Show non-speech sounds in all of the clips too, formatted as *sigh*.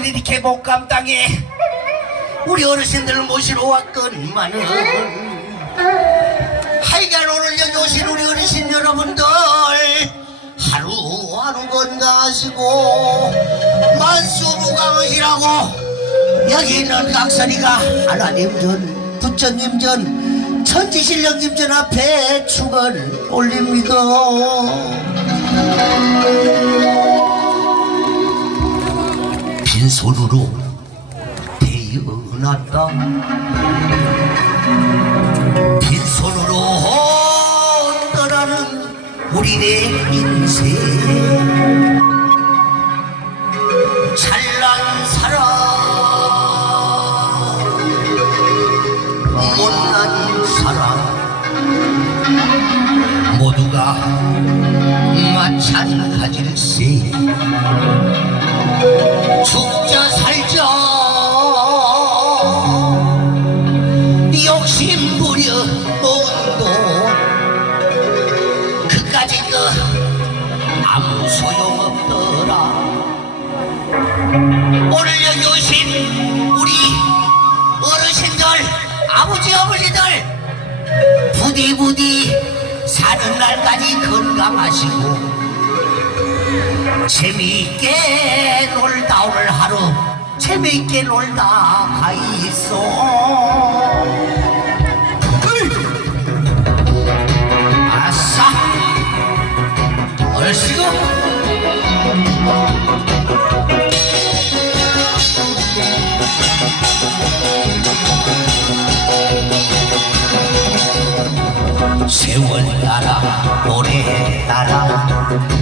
눈을 이렇게 목감 땅에 우리 어르신들을 모시러 왔건만은. 하여간 오늘 여기 오신 우리 어르신 여러분들 하루하루 건강하시고 만수무강하시라고. 여기 있는 각설이가 하나님 전 부처님 전 천지신령님 전 앞에 축을 올립니다 손으로 태어났다. 빈손으로 떠나는 우리의 인생. 찬란 사랑 못난 사랑 모두가 마찬가지일세 아버지 어머니들! 부디 부디 사는 날까지 건강하시고 재미있게 놀다 오늘 하루 재미있게 놀다 가있어 세월 따라 노래 따라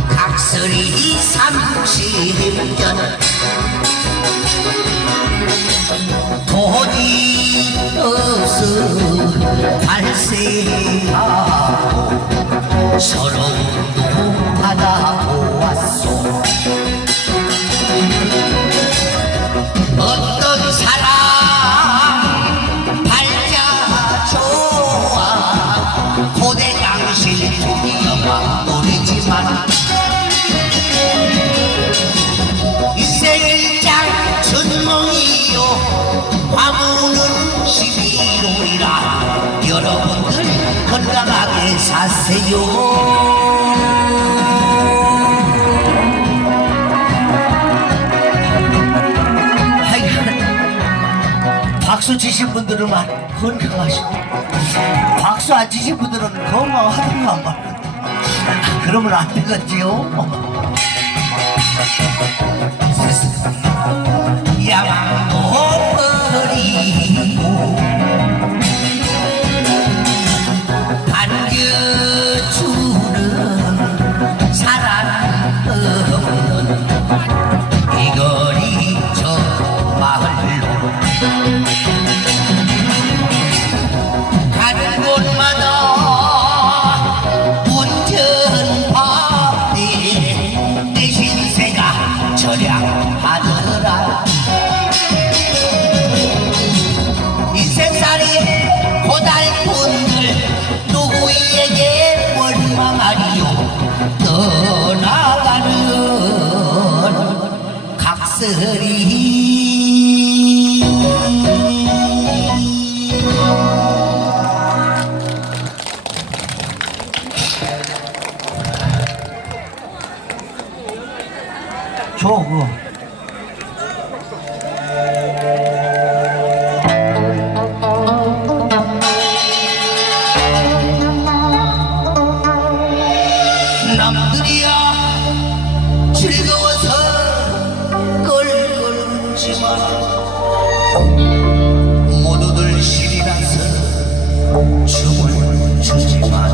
각설이 삼십년 돈이 없어 발세하고 서러움도 받아 여러분들 건강하게 사세요. 박수 치신 분들은만 건강하시고 박수 안 치신 분들은 건강하다고만 말고 그러면 안 되겠지요? 야망 가는 곳마다 운전밥에 내 신세가 절약하더라. 인생살이 고달픈들 누구에게 원망하리요? 떠나가는 각설이 줘 그거 남들이야 즐거워서 껄껄 지만 모두들 실이 나서 춤을 추지만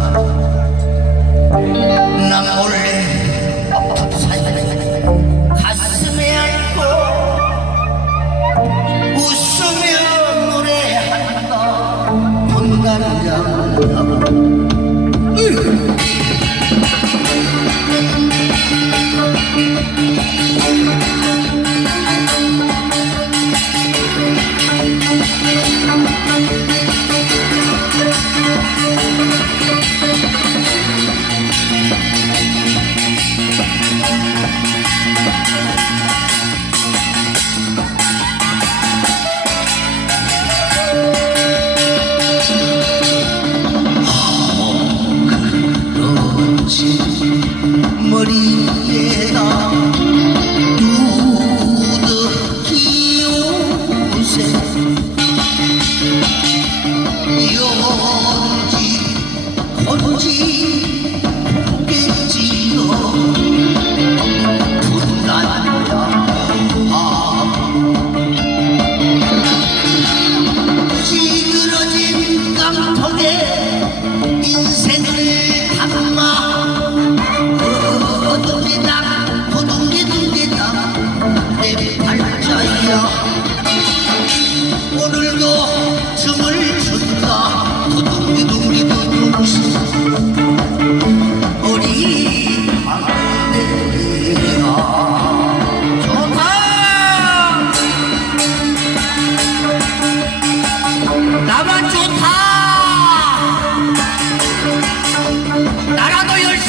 ocean.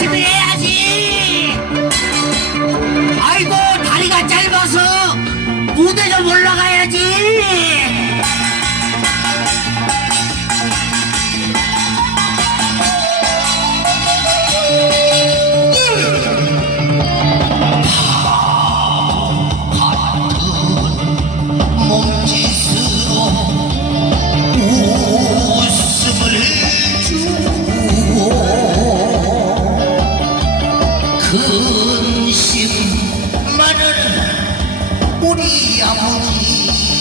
나라도 근심 많은 우리 아버지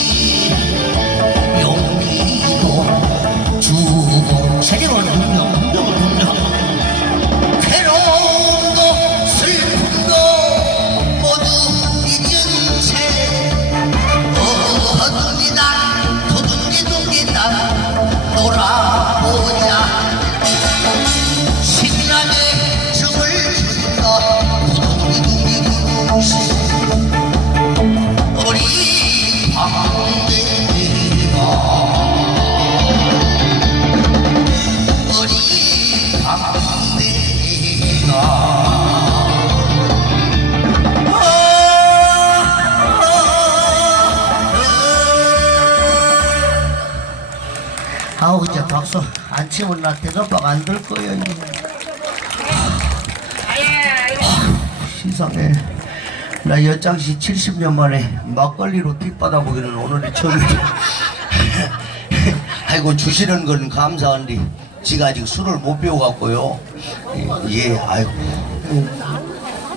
아우 이제 박수. 안 치면 나 대접박 안들 거야 이제. 세상에. 나 여장시 70년 만에 막걸리로 뒷받아 보기는 오늘이 처음이다. *laughs* 아이고 주시는 건 감사한데 지가 아직 술을 못 배워갖고요. 예, 예 아이고.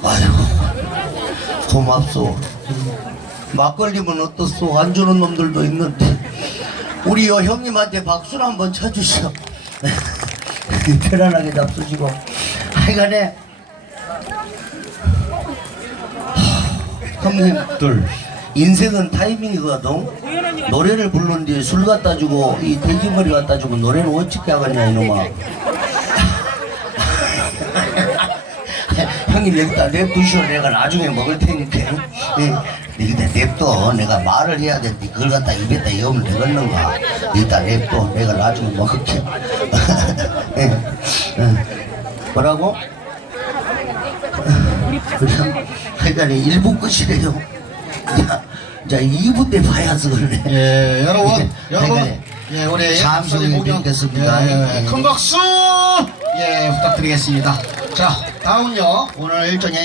아이고 고맙소. 막걸리면 어떻소? 안 주는 놈들도 있는데 우리 여 형님한테 박수를 한번 쳐주시오. *laughs* 편안하게 잡수시고. 하여간에. 형님들 인생은 타이밍이거든. 노래를 부르는데 술 갖다 주고 이 돼지머리 갖다 주고 노래는 어떻게 하겠냐 이놈아. *laughs* 형님 여기다 냅두시오. 내가 나중에 먹을 테니까. 예. 여기다 냅둬 내가 말을 해야 되는데 그걸 갖다 입에다 여면 되겠는가 여기다 냅둬 내가 나중에 먹을게 *laughs* 예. 예. 뭐라고? 그냥 하여간에 1부 끝이래요 자, 자 2부 때 봐야서 그러네 예, 여러분, 여러분, 예, 우리 잠시 후에 박사님 공연, 뵙겠습니다. 예, 예. 큰 박수, 예, 부탁드리겠습니다. 자, 다음은요, 오늘 일정에